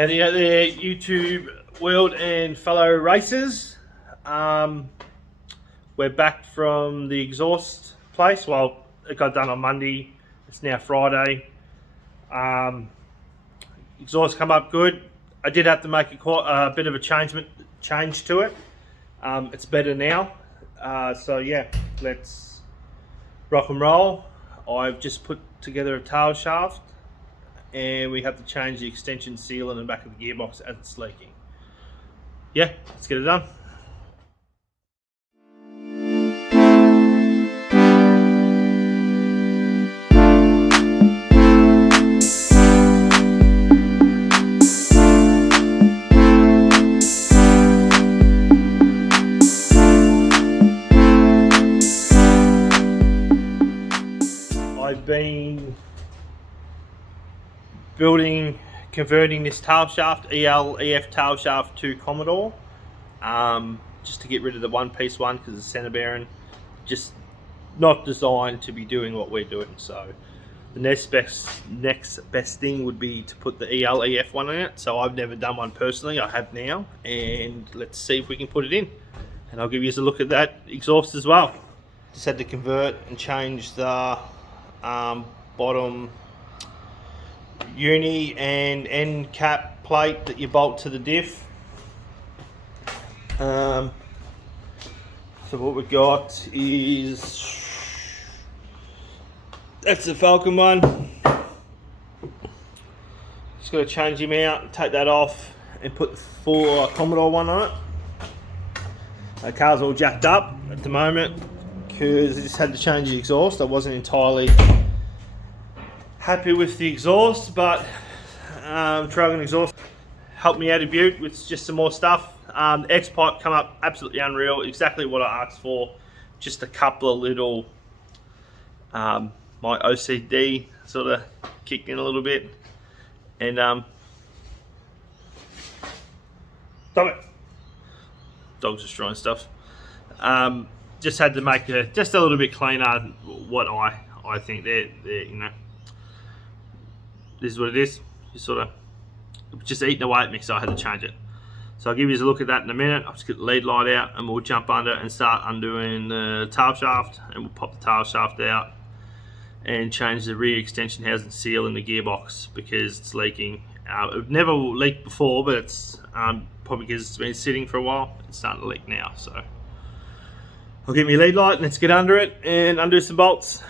Howdy out there, YouTube world and fellow racers. We're back from the exhaust place. Well, it got done on Monday. It's now Friday. Exhaust come up good. I did have to make a bit of a change to it. It's better now. So yeah, let's rock and roll. I've just put together a tail shaft, and we have to change the extension seal in the back of the gearbox as it's leaking. Yeah, let's get it done. I've been converting this tail shaft, EF tail shaft, to Commodore, just to get rid of the one-piece one because the center bearing just not designed to be doing what we're doing. So the next best thing would be to put the EF one in it. So I've never done one personally. I have now, and let's see if we can put it in, and I'll give you a look at that exhaust as well. Just had to convert and change the bottom uni and end cap plate that you bolt to the diff. So what we got is, that's the Falcon one. Just got to change him out, take that off, and put the full Commodore one on it. The car's all jacked up at the moment because I just had to change the exhaust. I wasn't entirely happy with the exhaust, but Traralgon exhaust helped me out a bit with just some more stuff. The X-pipe come up absolutely unreal, exactly what I asked for. Just a couple of little, my OCD sort of kicked in a little bit, and stop it, dog's destroying stuff. Just had to make it just a little bit cleaner. What I think they're you know, this is what it is. Just eating away at me, so I had to change it. So I'll give you a look at that in a minute. I'll just get the lead light out and we'll jump under and start undoing the tail shaft, and we'll pop the tail shaft out and change the rear extension housing seal in the gearbox because it's leaking. It never leaked before, but it's probably because it's been sitting for a while. It's starting to leak now. So I'll get my lead light and let's get under it and undo some bolts.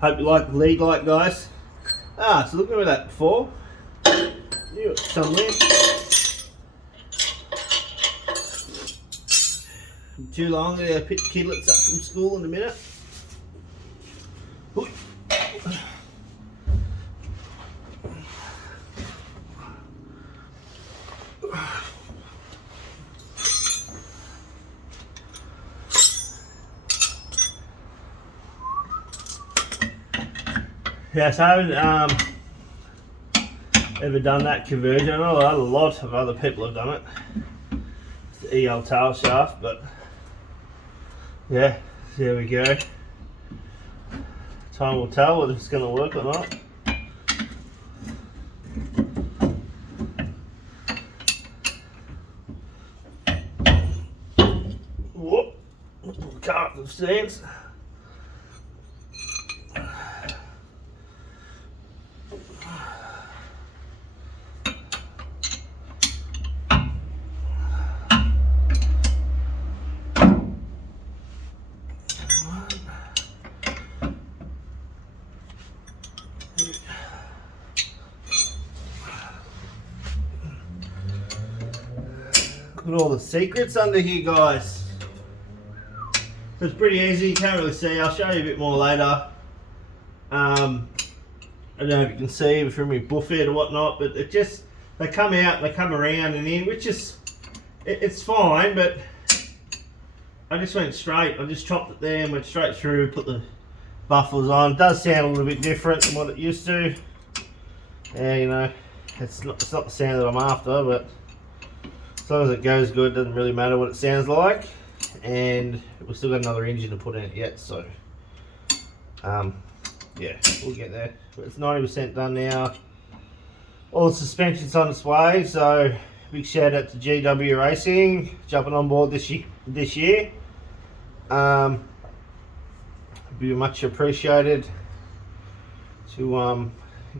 Hope you like the lead light, guys. So looking at that before, knew it somewhere. Too long, I'm gonna pick the kidlets up from school in a minute. Ooh. Yes, I haven't ever done that conversion. I know a lot of other people have done it, the EL tail shaft, but yeah, there we go. Time will tell whether it's going to work or not. Whoop, can't understand. Look at all the secrets under here, guys. So it's pretty easy, you can't really see. I'll show you a bit more later. I don't know if you can see from my buffet or whatnot, but it just, they come out, they come around and in, which is, it's fine, but I just went straight. I just chopped it there and went straight through, put the buffers on. It does sound a little bit different than what it used to. Yeah, you know, it's not the sound that I'm after, but as long as it goes good, it doesn't really matter what it sounds like. And we've still got another engine to put in it yet, so yeah, we'll get there. But it's 90% done now. All the suspension's on its way, so big shout out to GW Racing jumping on board this year. Be much appreciated to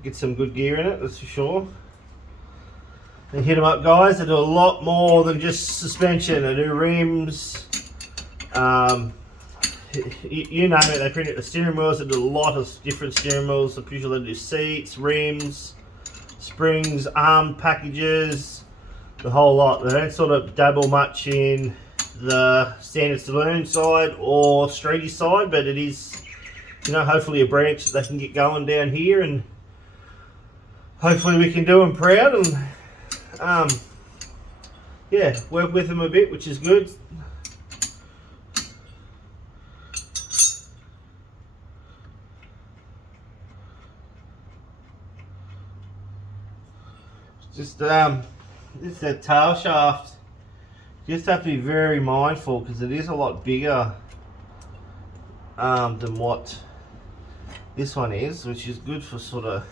get some good gear in it, that's for sure. And hit them up, guys. They do a lot more than just suspension. They do rims, you name it. They print it the steering wheels. They do a lot of different steering wheels. I'm pretty sure they do seats, rims, springs, arm packages, the whole lot. They don't sort of dabble much in the standard saloon side or streety side, but it is, you know, hopefully a branch that they can get going down here, and hopefully we can do them proud and yeah, work with them a bit, which is good. Just this that tail shaft. You just have to be very mindful because it is a lot bigger than what this one is, which is good for sort of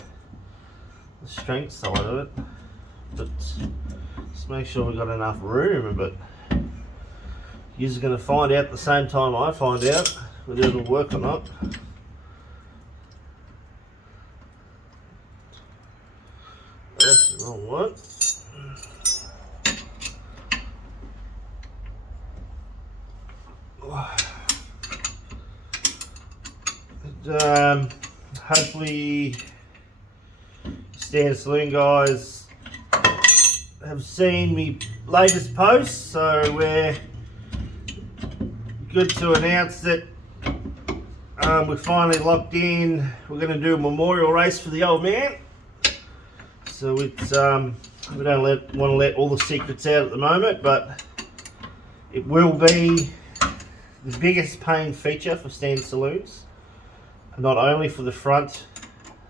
the strength side of it. But just make sure we've got enough room. But you're going to find out the same time I find out whether it'll work or not. That's the wrong one. Hopefully Stand Saloon guys have seen me latest post, so we're good to announce that we're finally locked in. We're going to do a memorial race for the old man, so it's we don't want to let all the secrets out at the moment, but it will be the biggest paying feature for Stand Saloons, not only for the front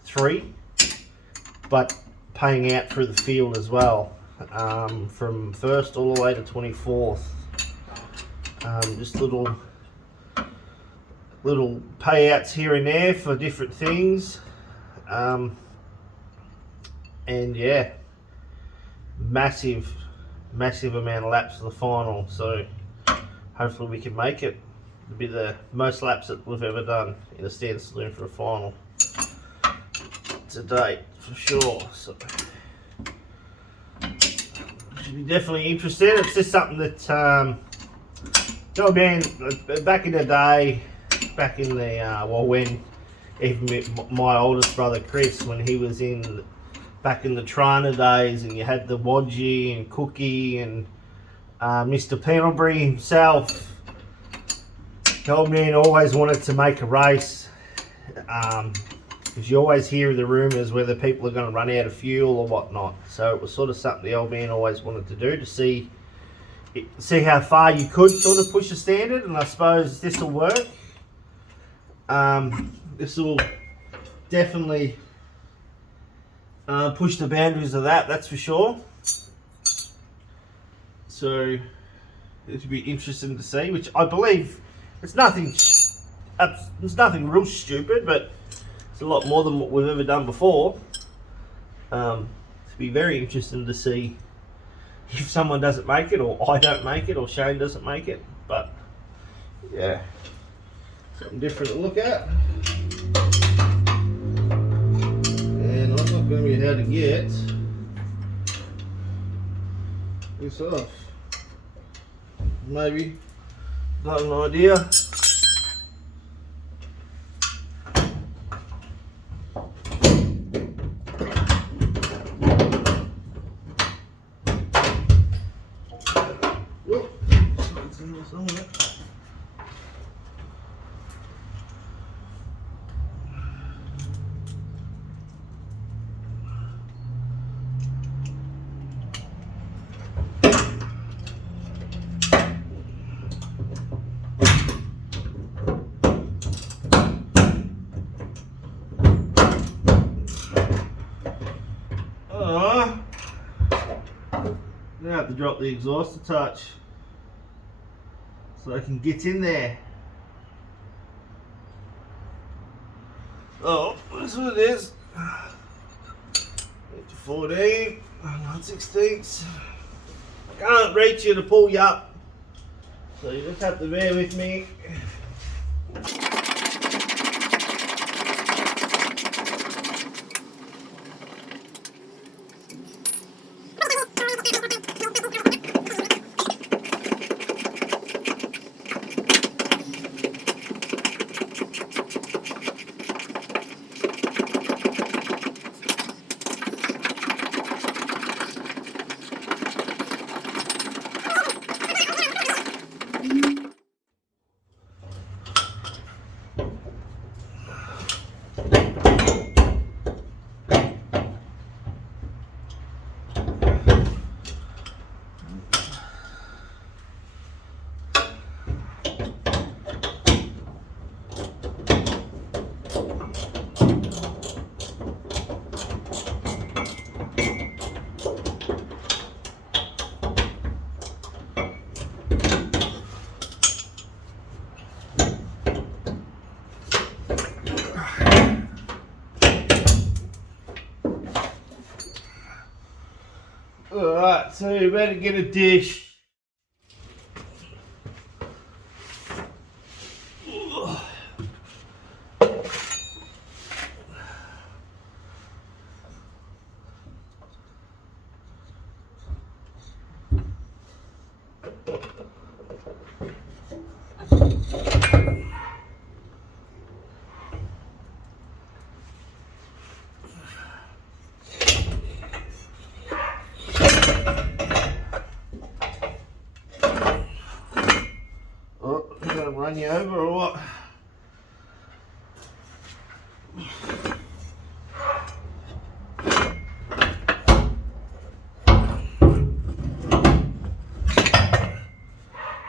three, but paying out through the field as well, from 1st all the way to 24th. Just little payouts here and there for different things, and yeah, massive amount of laps for the final, so hopefully we can make it. It'll be the most laps that we've ever done in a Stand Saloon for a final to date, for sure. So should be definitely interesting. It's just something that oh man, back in the day, back in the well, when even my oldest brother Chris, when he was back in the Trana days, and you had the Wadgie and Cookie and Mr. Pendlebury himself, the old man always wanted to make a race, because you always hear the rumours whether people are going to run out of fuel or whatnot. So it was sort of something the old man always wanted to do, to see how far you could sort of push the standard, and I suppose this will work. This will definitely push the boundaries of that's for sure. So it'll be interesting to see, which I believe it's nothing real stupid, but it's a lot more than what we've ever done before. It'll be very interesting to see if someone doesn't make it, or I don't make it, or Shane doesn't make it. But yeah, something different to look at. And I'm not going to be able to get this off. Maybe, got an idea. have to drop the exhaust a touch so I can get in there. Oh, that's what it is. 14, 1/16. I can't reach you to pull you up, so you just have to bear with me. Alright, so you better get a dish. Run you over or what?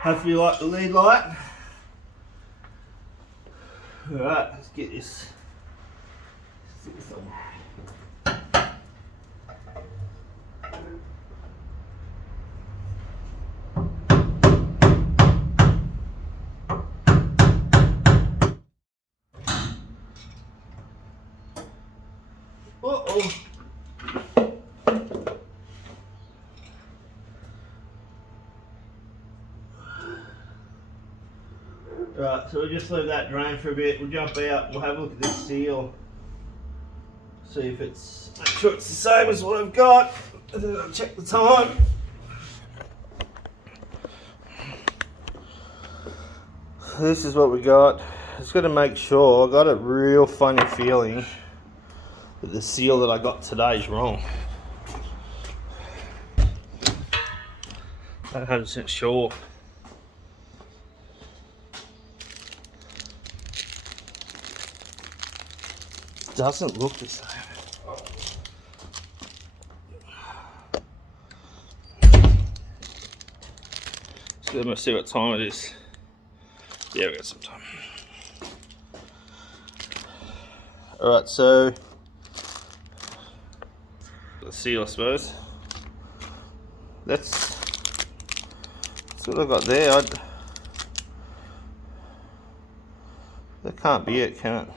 Hopefully you like the lead light. Alright, let's get this. Uh-oh. Right, so we'll just leave that drain for a bit. We'll jump out, we'll have a look at this seal. See if it's, make sure it's the same as what I've got. And then I'll check the time. This is what we got. Just got to make sure, I got a real funny feeling that the seal that I got today is wrong. Not 100% sure. It doesn't look the same. So let me see what time it is. Yeah, we got some time. Alright, so the seal, I suppose. That's what I've got there. That can't be it, can it?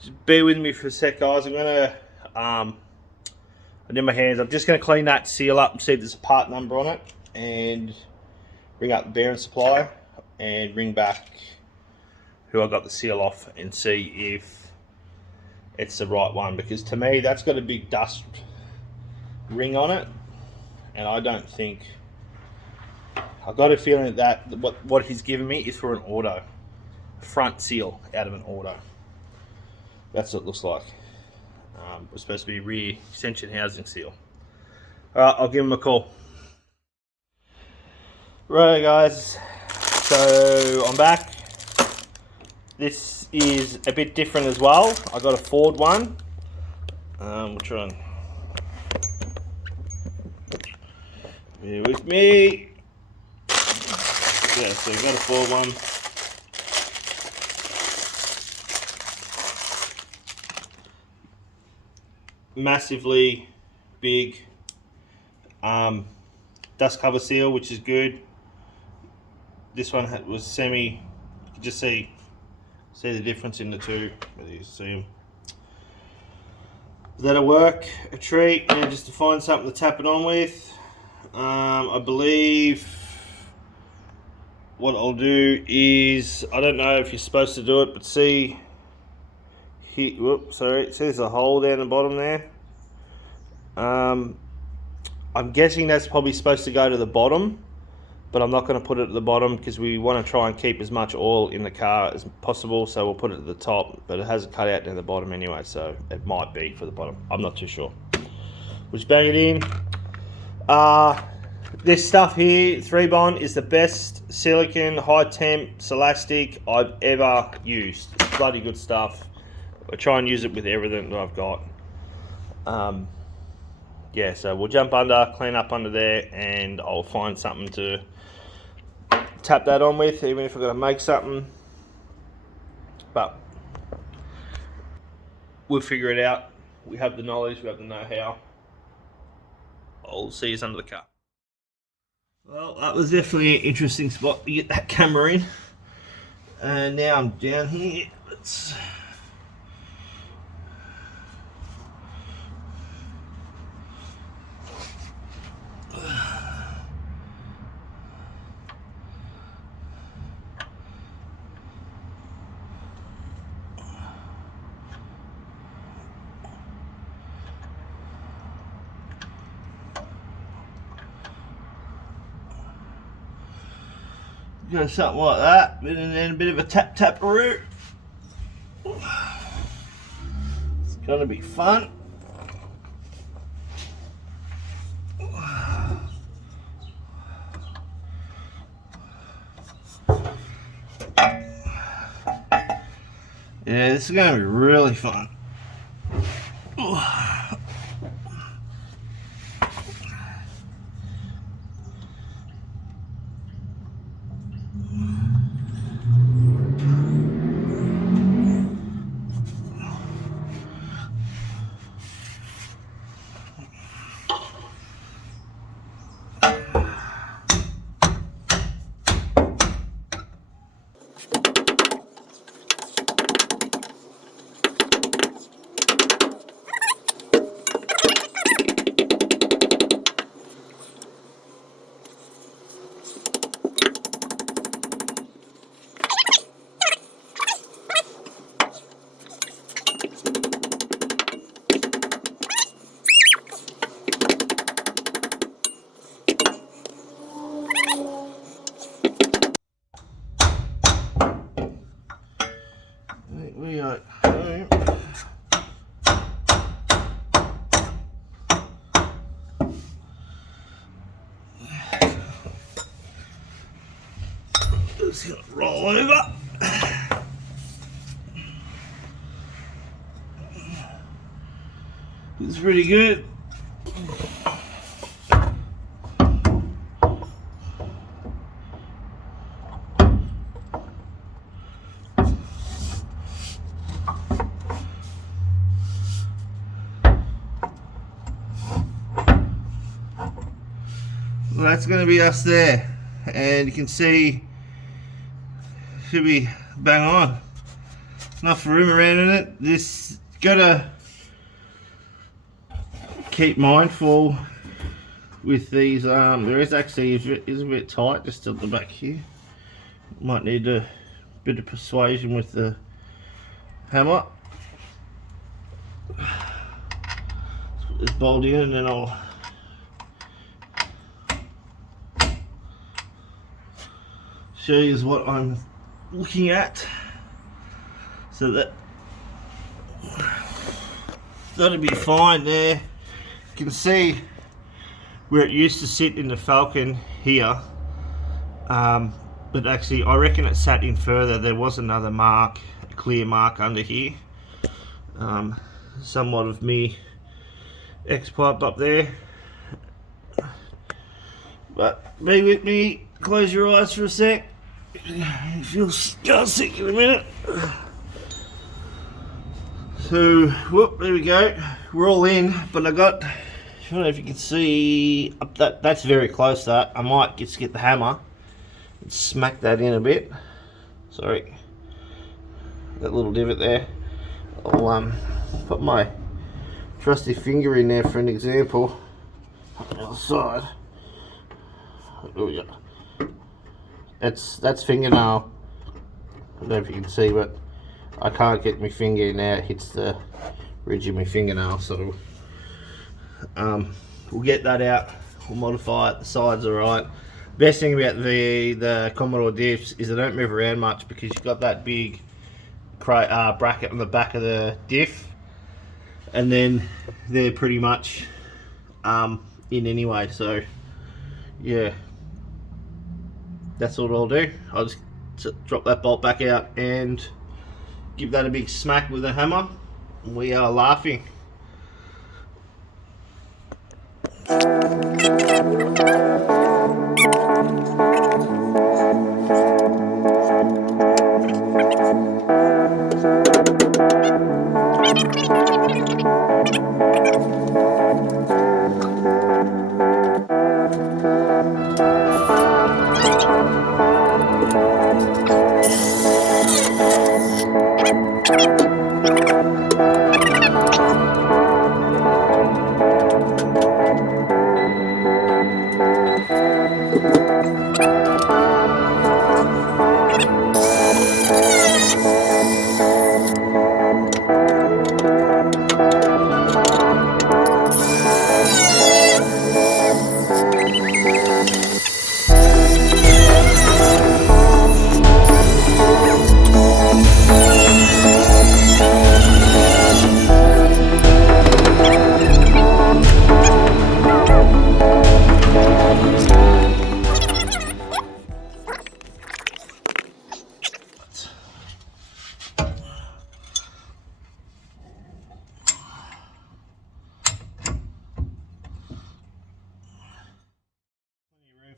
Just bear with me for a sec, guys. I'm gonna I need my hands. I'm just gonna clean that seal up and see if there's a part number on it, and ring up the bearing supplier and ring back who I got the seal off and see if it's the right one, because to me that's got a big dust ring on it, and I don't think, I've got a feeling that what he's given me is for an auto front seal out of an auto. That's what it looks like. It's supposed to be rear extension housing seal. Alright, I'll give him a call. Right guys, so I'm back. This is a bit different as well. I got a Ford one. We'll try and bear with me. Yeah, so we got a Ford one. massively big dust cover seal, which is good. This one was semi. You can just see the difference in the two. Whether you see them. That'll work a treat. Now just to find something to tap it on with. I believe what I'll do is, I don't know if you're supposed to do it, but see here, whoops, sorry, see there's a hole down the bottom there. I'm guessing that's probably supposed to go to the bottom, but I'm not going to put it at the bottom because we want to try and keep as much oil in the car as possible, so we'll put it at the top, but it has a cutout down the bottom anyway, so it might be for the bottom. I'm not too sure. We'll just bang it in. This stuff here, 3-bond, is the best silicon high temp elastic I've ever used. It's bloody good stuff. I try and use it with everything that I've got. Yeah, so we'll jump under, clean up under there, and I'll find something to tap that on with, even if I've got to make something. But we'll figure it out. We have the knowledge, we have the know-how. I'll see you under the car. Well, that was definitely an interesting spot to get that camera in. And now I'm down here. Let's... go something like that, and then a bit of a tap-tap-a-roo. It's gonna be fun. Yeah, this is gonna be really fun. We are home. Just gonna roll over. It's pretty good. Well, that's going to be us there, and you can see should be bang on. Enough room around in it. This gotta keep mindful with these. There is actually is a bit tight just at the back here. Might need a bit of persuasion with the hammer. Let's put this bolt in and then I'll show you what I'm looking at, so that'll be fine there. You can see where it used to sit in the Falcon here, but actually I reckon it sat in further. There was another mark, a clear mark under here, somewhat of me X-pipe up there. But be with me, close your eyes for a sec. You'll go sick in a minute. So, whoop, there we go. We're all in, but I got, I don't know if you can see up that's very close. That I might just get the hammer and smack that in a bit. Sorry, that little divot there. I'll put my trusty finger in there for an example. On the other side. There we go. That's fingernail. I don't know if you can see, but I can't get my finger in there. It hits the ridge of my fingernail, so we'll get that out. We'll modify it. The sides are right. Best thing about the Commodore diffs is they don't move around much because you've got that big bracket on the back of the diff, and then they're pretty much in anyway. So yeah, that's what I'll do. I'll just drop that bolt back out and give that a big smack with a hammer. We are laughing.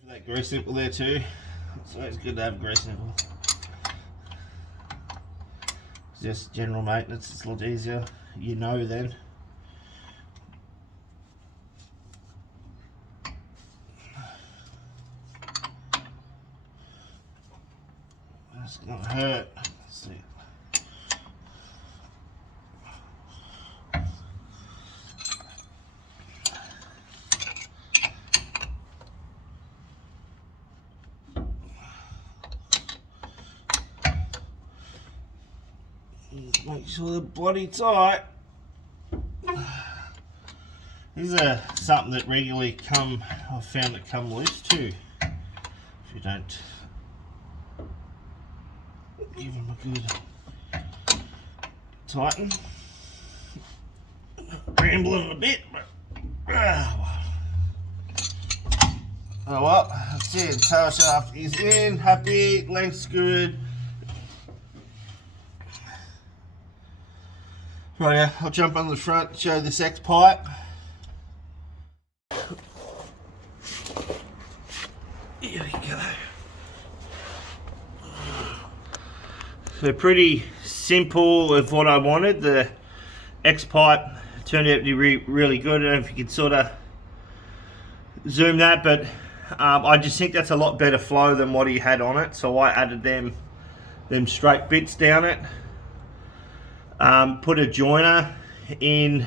That grease nipple there too, so it's good to have a grease nipple. It's just general maintenance, it's a lot easier, you know then. That's gonna hurt. Let's see. Make sure the bloody tight. These are something that regularly I've found that come loose too. If you don't give them a good tighten. Rambling a bit, but oh well, that's it. Tail shaft is in, happy, length's good. Right, yeah, I'll jump on the front, show this X pipe. Here we go. So pretty simple of what I wanted. The X pipe turned out to be really good. I don't know if you can sort of zoom that, but I just think that's a lot better flow than what he had on it. So I added them straight bits down it. Put a joiner in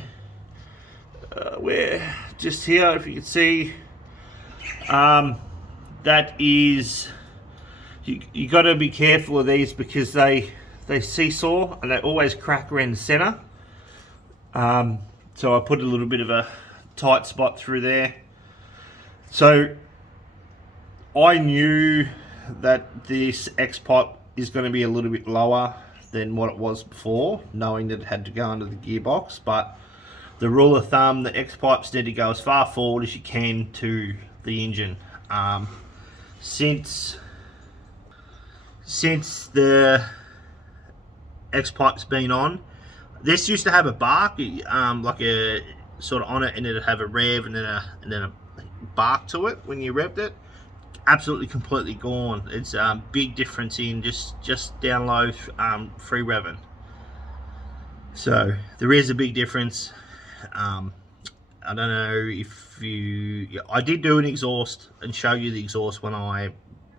where just here, if you can see, that is, you got to be careful of these because they seesaw and they always crack around the center. So I put a little bit of a tight spot through there. So I knew that this X pipe is going to be a little bit lower than what it was before, knowing that it had to go under the gearbox, but the rule of thumb, the X pipes need to go as far forward as you can to the engine. Since the X pipe's been on, this used to have a bark, like a sort of on it, and it'd have a rev and then a bark to it when you revved it. Absolutely completely gone. It's a big difference in just down low free revving. So there is a big difference. I don't know if I did do an exhaust and show you the exhaust when I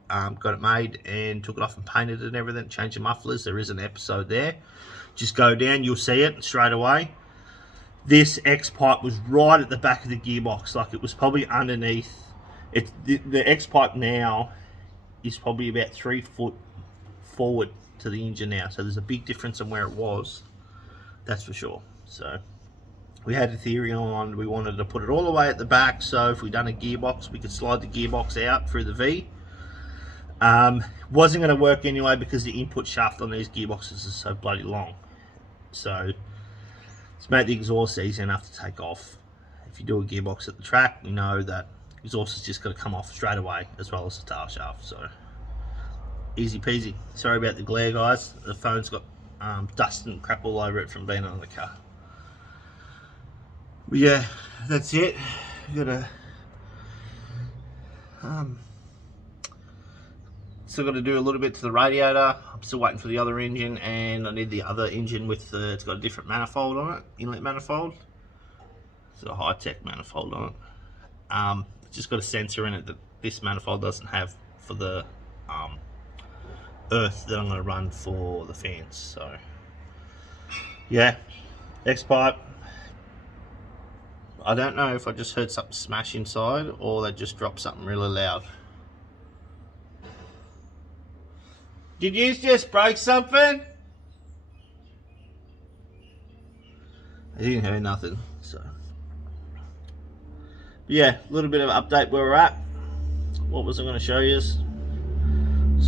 got it made and took it off and painted it and everything, changed the mufflers. There is an episode there. Just go down, you'll see it straight away. This X pipe was right at the back of the gearbox, like it was probably underneath. The X pipe now is probably about 3 foot forward to the engine now, so there's a big difference on where it was, that's for sure. So we had a theory on, we wanted to put it all the way at the back, so if we done a gearbox, we could slide the gearbox out through the V. Wasn't going to work anyway because the input shaft on these gearboxes is so bloody long. So to make the exhaust easy enough to take off, if you do a gearbox at the track, we know that exhaust is just going to come off straight away, as well as the tail shaft. So easy peasy. Sorry about the glare, guys. The phone's got dust and crap all over it from being on the car. But yeah, that's it. Gotta still got to do a little bit to the radiator. I'm still waiting for the other engine, and I need the other engine with it's got a different manifold on it, inlet manifold. It's a high-tech manifold on it. It's just got a sensor in it that this manifold doesn't have for the earth that I'm going to run for the fans. So yeah, X pipe. I don't know if I just heard something smash inside or they just dropped something really loud. Did you just break something? I didn't hear nothing, so. But yeah, a little bit of an update where we're at. What was I going to show you? Just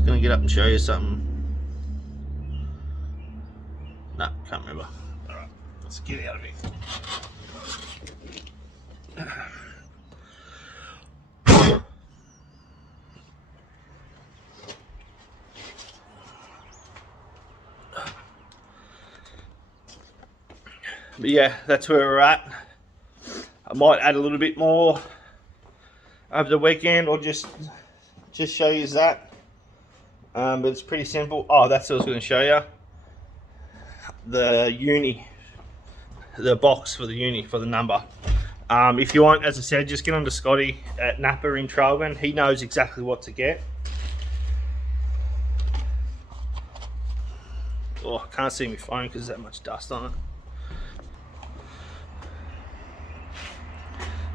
going to get up and show you something. No, can't remember. Alright, let's get out of here. But yeah, that's where we're at. I might add a little bit more over the weekend, or just show you that. But it's pretty simple. Oh, that's what I was going to show you. The uni, the box for the uni, for the number. If you want, as I said, just get on to Scotty at Napa in Traralgon. He knows exactly what to get. Oh, I can't see my phone because there's that much dust on it.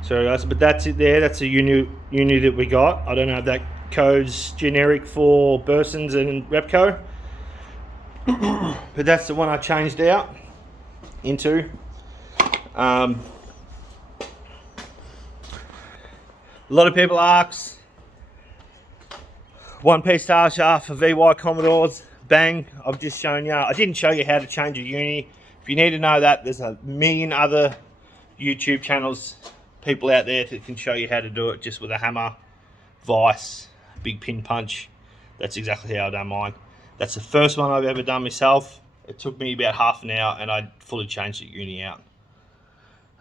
Sorry guys, but that's it there. That's a uni that we got. I don't know if that code's generic for Bursons and Repco. But that's the one I changed out into. A lot of people ask, one piece tail shaft for VY Commodores. Bang, I've just shown you. I didn't show you how to change a uni. If you need to know that, there's a million other YouTube channels, people out there that can show you how to do it just with a hammer, vise, big pin punch. That's exactly how I done mine. That's the first one I've ever done myself. It took me about half an hour and I fully changed the uni out.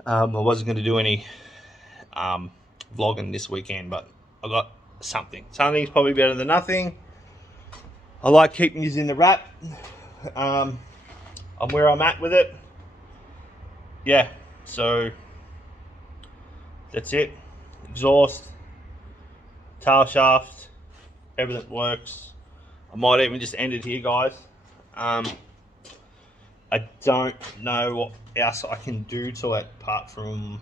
I wasn't going to do any vlogging this weekend, but I got something. Something's probably better than nothing. I like keeping these in the wrap. I'm where I'm at with it. Yeah, so that's it. Exhaust, tail shaft, everything works. I might even just end it here, guys. I don't know what else I can do to it apart from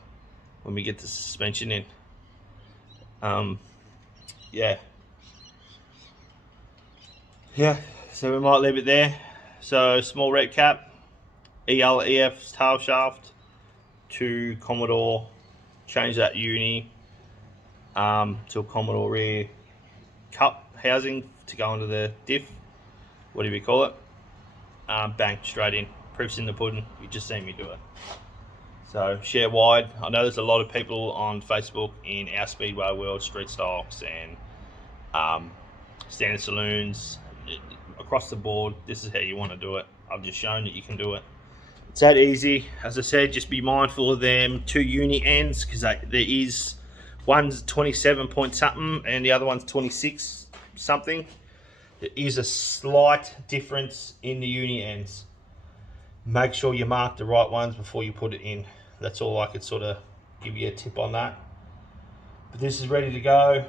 when we get the suspension in. Yeah, so we might leave it there. So small recap: ELEF's tail shaft to Commodore, change that uni to a Commodore rear cup housing to go into the diff, whatever you call it. Bang, straight in. Proof's in the pudding. You just seen me do it. So share wide. I know there's a lot of people on Facebook in our speedway world, street stocks and standard saloons, across the board. This is how you want to do it. I've just shown that you can do it. It's that easy. As I said, just be mindful of them two uni ends, because there is one's 27 point something and the other one's 26 something. There is a slight difference in the uni ends. make sure you mark the right ones before you put it in. That's all I could sort of give you a tip on that. But this is ready to go.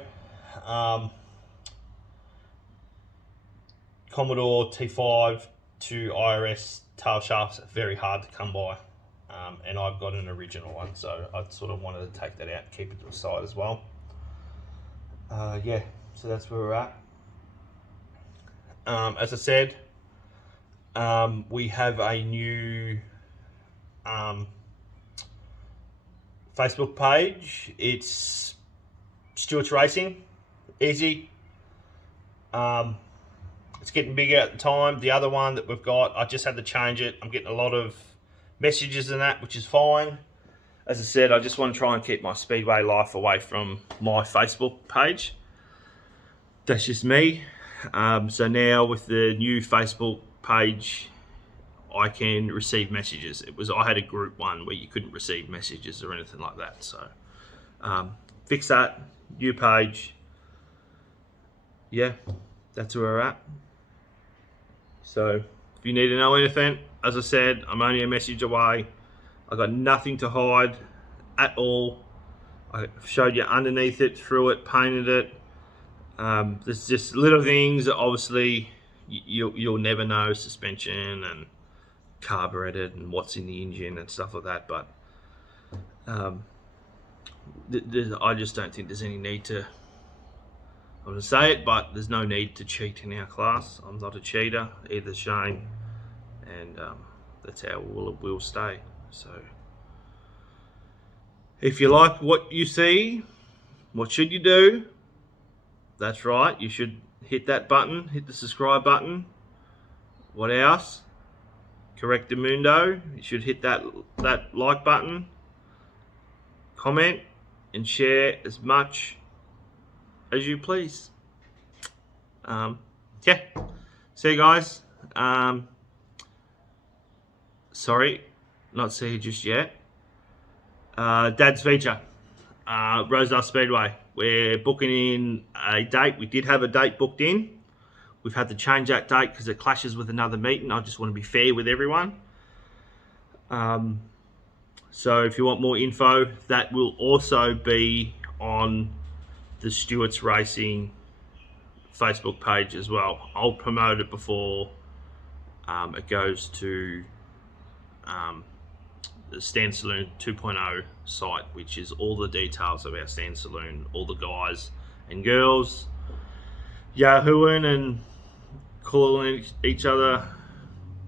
Commodore T5 to IRS tail shafts are very hard to come by, and I've got an original one, so I sort of wanted to take that out and keep it to the side as well. Yeah, so that's where we're at. As I said, we have a new Facebook page. It's Stewart's Racing. Easy. It's getting bigger at the time. The other one that we've got, I just had to change it. I'm getting a lot of messages and that, which is fine. As I said, I just want to try and keep my speedway life away from my Facebook page. That's just me. So now with the new Facebook page, I can receive messages. I had a group one where you couldn't receive messages or anything like that. So fix that, new page. Yeah, that's where we're at. So if you need to know anything, as I said, I'm only a message away. I got nothing to hide at all. I showed you underneath it, through it, painted it. There's just little things that obviously you'll never know, suspension and carbureted and what's in the engine and stuff like that. But I just don't think there's any need to. I'm going to say it, but there's no need to cheat in our class. I'm not a cheater, either Shane, and that's how we'll stay. So if you like what you see, what should you do? That's right, you should hit that button, hit the subscribe button. What else? Correctamundo, you should hit that like button, comment and share as much as you please. Yeah, see you guys. Sorry, not see you just yet. Dad's feature, Rosedale Speedway. We're booking in a date. We did have a date booked in. We've had to change that date because it clashes with another meeting. I just want to be fair with everyone. So if you want more info, that will also be on the Stewart's Racing Facebook page as well. I'll promote it before it goes to the Stand Saloon 2.0 site, which is all the details of our Stand Saloon, all the guys and girls yahooing and calling each other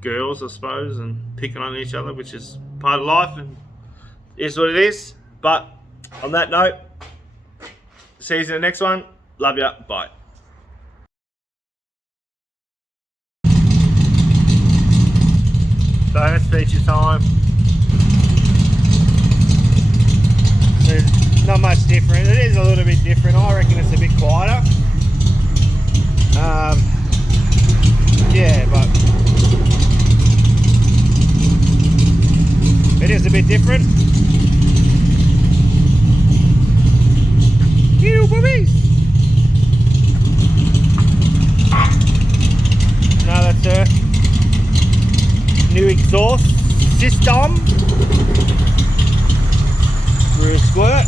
girls, I suppose, and picking on each other, which is part of life and is what it is. But on that note, see you in the next one. Love ya. Bye. Bonus feature time. There's not much different. It is a little bit different. I reckon it's a bit quieter. Yeah, but it is a bit different. You boobies! No, that's a new exhaust system. Through a squirt.